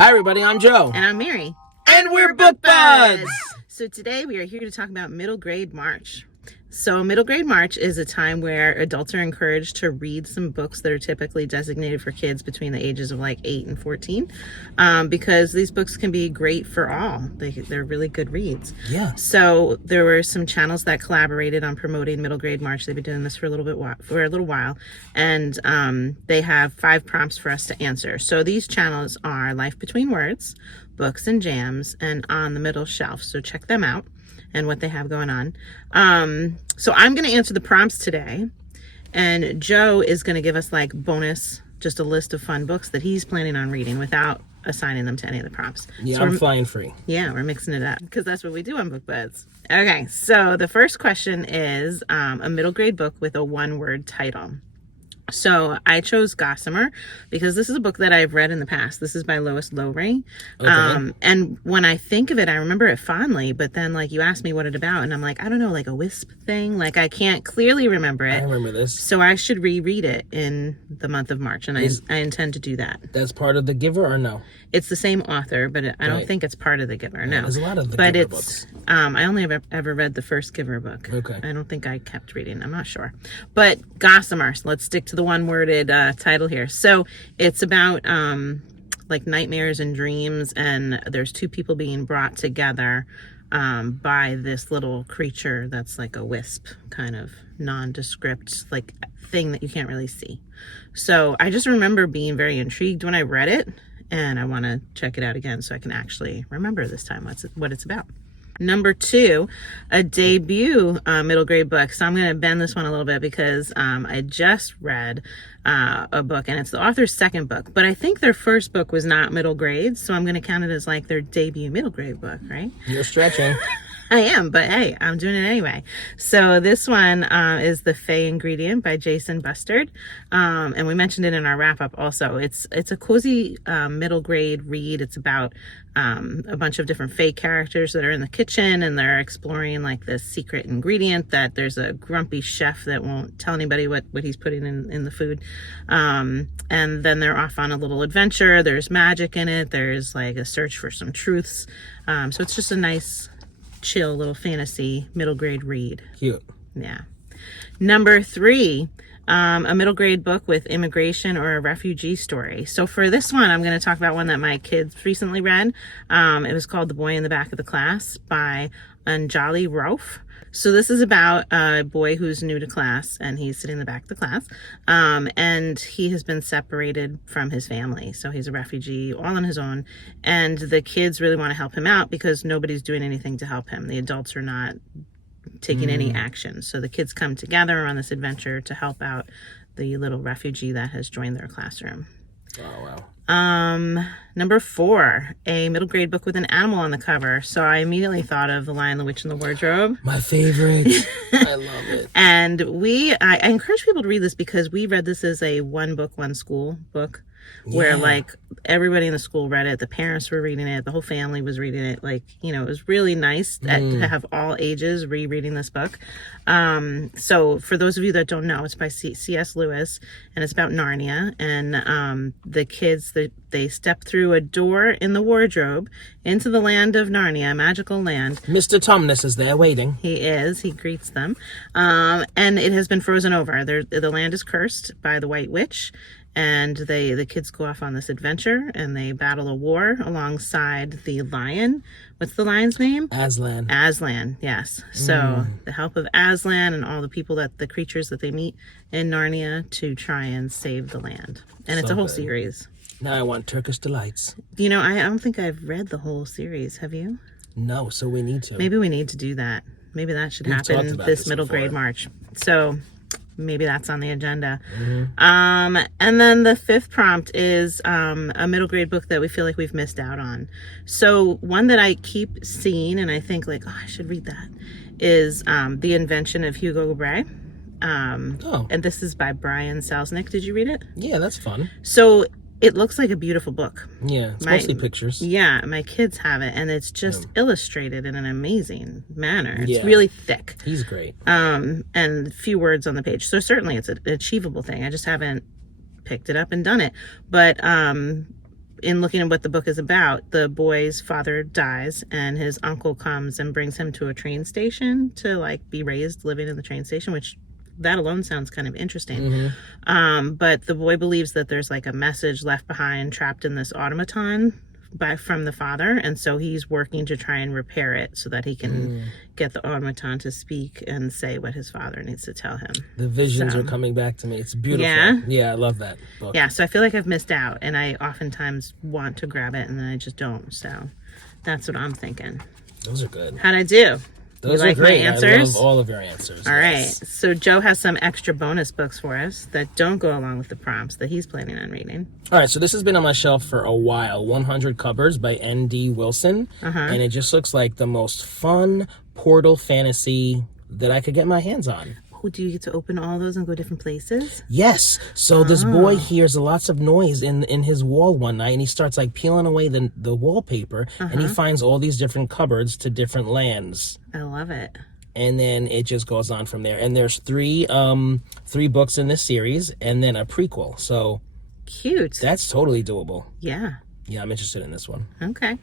Hi everybody, I'm Joe. And I'm Mary. And we're Book Buds! So today we are here to talk about Middle Grade March. So Middle Grade March is a time where adults are encouraged to read some books that are typically designated for kids between the ages of like 8 and 14, because these books can be great for all. They're really good reads. Yeah. So there were some channels that collaborated on promoting Middle Grade March. They've been doing this for a little while, and they have 5 prompts for us to answer. So these channels are Life Between Words, Books and Jams, and On the Middle Shelf. So check them out and what they have going on. So I'm going to answer the prompts today, and Joe is going to give us like bonus, just a list of fun books that he's planning on reading without assigning them to any of the prompts. Yeah, so I'm flying free. Yeah, we're mixing it up because that's what we do on Book Buds. Okay, so the first question is a middle grade book with a one-word title. So I chose Gossamer because this is a book that I've read in the past. This is by Lois Lowry. Okay. And when I think of it, I remember it fondly, but then like you asked me what it's about and I'm like, I don't know, like a wisp thing. Like I can't clearly remember it. I remember this. So I should reread it in the month of March, and I intend to do that. That's part of The Giver or no? It's the same author, but I don't think it's part of The Giver. No, there's a lot of The but Giver it's, books. I only ever read the first Giver book. Okay. I don't think I kept reading. I'm not sure. But Gossamer, so let's stick to the one-worded title here. So it's about like nightmares and dreams, and there's 2 people being brought together by this little creature that's like a wisp, kind of nondescript like thing that you can't really see. So I just remember being very intrigued when I read it, and I want to check it out again so I can actually remember this time what it's about. Number 2, a debut middle grade book. So I'm going to bend this one a little bit because I just read a book, and it's the author's second book. But I think their first book was not middle grade, so I'm going to count it as like their debut middle grade book, right? You're stretching. I am, but hey, I'm doing it anyway. So this one is The Fey Ingredient by Jason Bustard. And we mentioned it in our wrap up also. It's a cozy middle grade read. It's about a bunch of different fey characters that are in the kitchen, and they're exploring like this secret ingredient that there's a grumpy chef that won't tell anybody what he's putting in the food. And then they're off on a little adventure. There's magic in it. There's like a search for some truths. So it's just a nice, chill little fantasy middle grade read. Cute. Yeah. Number 3, a middle grade book with immigration or a refugee story. So for this one, I'm going to talk about one that my kids recently read. It was called The Boy in the Back of the Class by Anjali Rauf. So this is about a boy who's new to class, and he's sitting in the back of the class, and he has been separated from his family. So he's a refugee all on his own, and the kids really want to help him out because nobody's doing anything to help him. The adults are not taking any action. So the kids come together on this adventure to help out the little refugee that has joined their classroom. Oh, wow. Number 4, a middle grade book with an animal on the cover. So I immediately thought of The Lion, the Witch, and the Wardrobe. My favorite. I love it. And I encourage people to read this because we read this as a one book, one school book, where like everybody in the school read it. The parents were reading it. The whole family was reading it. Like, you know, it was really nice to have all ages rereading this book. So for those of you that don't know, it's by C.S. Lewis, and it's about Narnia. And the kids, they step through a door in the wardrobe into the land of Narnia, a magical land. Mr. Tumnus is there waiting. He is. He greets them. And it has been frozen over. The land is cursed by the White Witch. And the kids go off on this adventure, and they battle a war alongside the lion. What's the lion's name? Aslan. Aslan, yes. So the help of Aslan and all the people the creatures that they meet in Narnia to try and save the land. And it's a whole series. Now I want Turkish delights. You know, I don't think I've read the whole series. Have you? No, so we need to. Maybe we need to do that. Maybe that should happen this middle grade March. So maybe that's on the agenda. And then the 5th prompt is a middle grade book that we feel like we've missed out on. So one that I keep seeing and I think like, oh, I should read that, is The Invention of Hugo Bray. And this is by Brian Selznick. Did you read it? Yeah, that's fun. So it looks like a beautiful book. Yeah, it's mostly pictures. Yeah, my kids have it, and it's just illustrated in an amazing manner. It's really thick. He's great. And a few words on the page. So certainly it's an achievable thing. I just haven't picked it up and done it. But in looking at what the book is about, the boy's father dies and his uncle comes and brings him to a train station to like be raised living in the train station, which that alone sounds kind of interesting. But the boy believes that there's like a message left behind trapped in this automaton from the father, and so he's working to try and repair it so that he can get the automaton to speak and say what his father needs to tell him. The visions are coming back to me. It's beautiful. Yeah, I love that book. Yeah, so I feel like I've missed out, and I oftentimes want to grab it and then I just don't. So that's what I'm thinking. Those are good. How'd I do? Those you like are great. my answers? I love all of your answers. All right. So Joe has some extra bonus books for us that don't go along with the prompts that he's planning on reading. All right. So this has been on my shelf for a while. 100 Cupboards by N.D. Wilson. And it just looks like the most fun portal fantasy that I could get my hands on. Oh, do you get to open all those and go different places? Yes. So this boy hears lots of noise in his wall one night, and he starts like peeling away the wallpaper, and he finds all these different cupboards to different lands. I love it. And then it just goes on from there. And there's three books in this series, and then a prequel. So cute. That's totally doable. Yeah. Yeah, I'm interested in this one. Okay.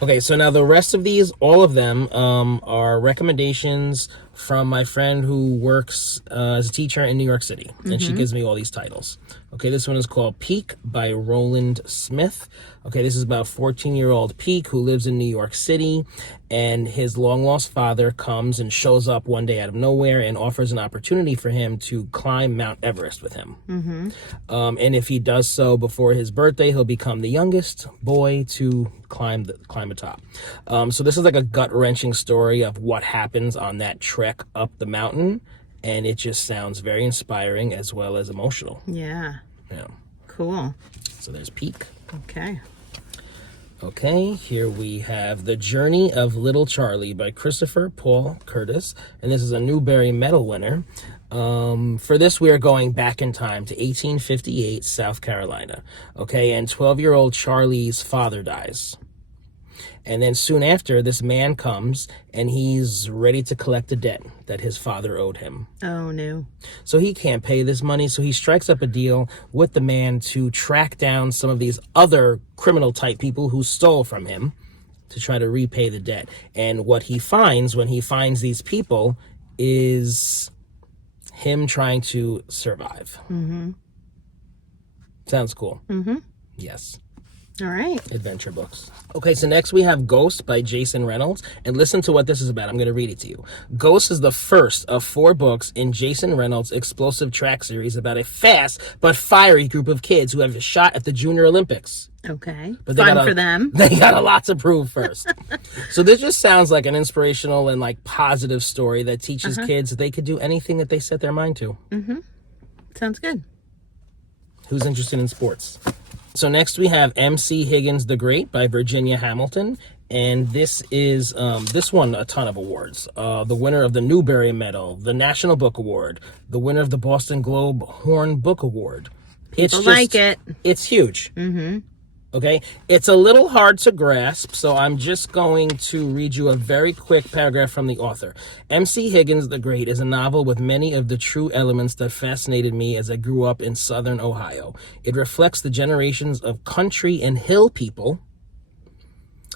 Okay, so now the rest of these, all of them, are recommendations from my friend who works as a teacher in New York City. And she gives me all these titles. Okay, this one is called Peak by Roland Smith. Okay, this is about 14-year-old Peak who lives in New York City, and his long-lost father comes and shows up one day out of nowhere and offers an opportunity for him to climb Mount Everest with him. And if he does so before his birthday, he'll become the youngest boy to climb atop. So this is like a gut-wrenching story of what happens on that trek up the mountain, and it just sounds very inspiring as well as emotional. Yeah. Yeah. Cool. So there's Peak. Okay. Okay, here we have The Journey of Little Charlie by Christopher Paul Curtis, and this is a Newbery Medal winner. For this, we are going back in time to 1858, South Carolina. Okay, and 12-year-old Charlie's father dies. And then soon after, this man comes, and he's ready to collect a debt that his father owed him. Oh, no. So he can't pay this money, so he strikes up a deal with the man to track down some of these other criminal-type people who stole from him to try to repay the debt. And what he finds when he finds these people is him trying to survive. Sounds cool. Yes. All right. Adventure books. Okay, so next we have Ghost by Jason Reynolds. And listen to what this is about. I'm going to read it to you. Ghost is the first of 4 books in Jason Reynolds' explosive track series about a fast but fiery group of kids who have a shot at the Junior Olympics. Okay. But fun for them. They got a lot to prove first. So this just sounds like an inspirational and like positive story that teaches kids that they could do anything that they set their mind to. Sounds good. Who's interested in sports? So next we have M.C. Higgins the Great by Virginia Hamilton. And this is, this won a ton of awards. The winner of the Newbery Medal, the National Book Award, the winner of the Boston Globe Horn Book Award. People like it. It's huge. Okay? It's a little hard to grasp, so I'm just going to read you a very quick paragraph from the author. M.C. Higgins the Great is a novel with many of the true elements that fascinated me as I grew up in southern Ohio. It reflects the generations of country and hill people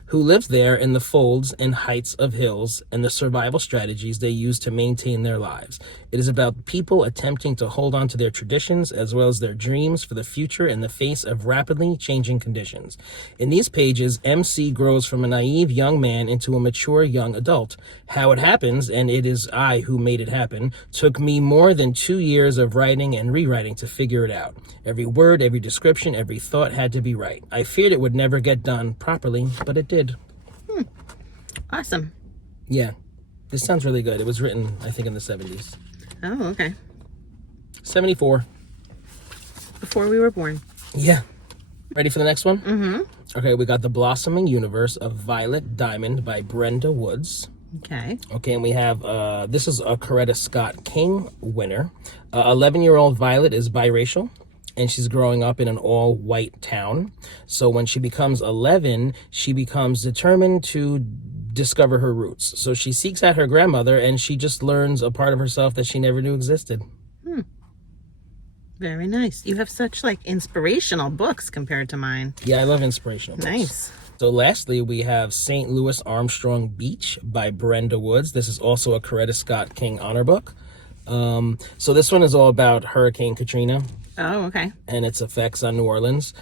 who lived there in the folds and heights of hills and the survival strategies they used to maintain their lives. It is about people attempting to hold on to their traditions as well as their dreams for the future in the face of rapidly changing conditions. In these pages, MC grows from a naive young man into a mature young adult. How it happens, and it is I who made it happen, took me more than 2 years of writing and rewriting to figure it out. Every word, every description, every thought had to be right. I feared it would never get done properly, but it did. Awesome. Yeah. This sounds really good. It was written, I think, in the 70s. Oh, okay. 74. Before we were born. Yeah. Ready for the next one? Okay, we got The Blossoming Universe of Violet Diamond by Brenda Woods. Okay. Okay, and we have, this is a Coretta Scott King winner. 11-year-old Violet is biracial, and she's growing up in an all-white town. So when she becomes 11, she becomes determined to discover her roots. So she seeks out her grandmother, and she just learns a part of herself that she never knew existed. Very nice. You have such like inspirational books compared to mine. Yeah, I love inspirational books. Nice. So lastly, we have St. Louis Armstrong Beach by Brenda Woods. This is also a Coretta Scott King honor book. So this one is all about Hurricane Katrina. Oh, okay. And its effects on New Orleans.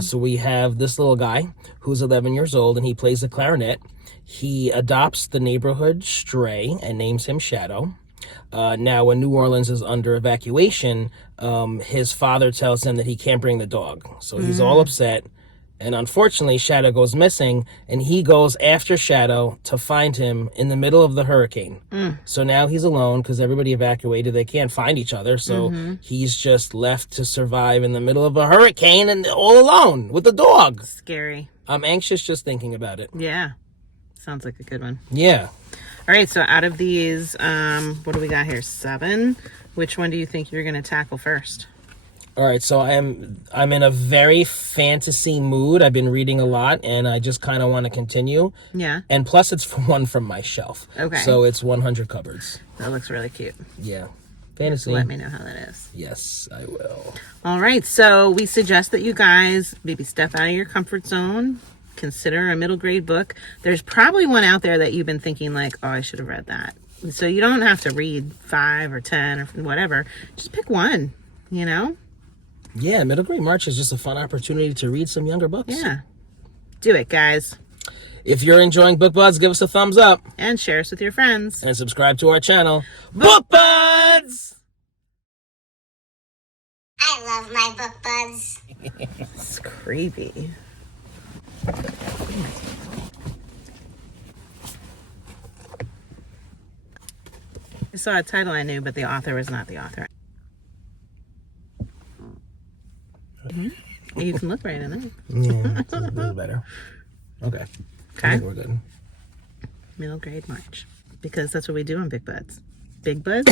So we have this little guy who's 11 years old, and he plays the clarinet. He adopts the neighborhood stray and names him Shadow. Now, when New Orleans is under evacuation, his father tells him that he can't bring the dog. So he's all upset. And unfortunately, Shadow goes missing, and he goes after Shadow to find him in the middle of the hurricane. So now he's alone because everybody evacuated. They can't find each other. So he's just left to survive in the middle of a hurricane and all alone with the dog. Scary. I'm anxious just thinking about it. Yeah. Sounds like a good one. Yeah. All right, so out of these, what do we got here? 7. Which one do you think you're going to tackle first? All right, so I'm in a very fantasy mood. I've been reading a lot, and I just kind of want to continue. Yeah. And plus, it's one from my shelf. Okay. So it's 100 cupboards. That looks really cute. Yeah. Fantasy. Let me know how that is. Yes, I will. All right, so we suggest that you guys maybe step out of your comfort zone. Consider a middle grade book. There's probably one out there that you've been thinking like, oh, I should have read that. So you don't have to read 5 or 10 or whatever. Just pick one, you know? Yeah, Middle Grade March is just a fun opportunity to read some younger books. Yeah. Do it, guys. If you're enjoying Book Buds, give us a thumbs up. And share us with your friends. And subscribe to our channel, Book Buds! I love my Book Buds. It's creepy. I saw a title I knew, but the author was not the author. You can look right in it. Yeah, it's a little better. Okay. I Okay. think we're good. Middle grade March. Because that's what we do on Big Buds. Big Buds?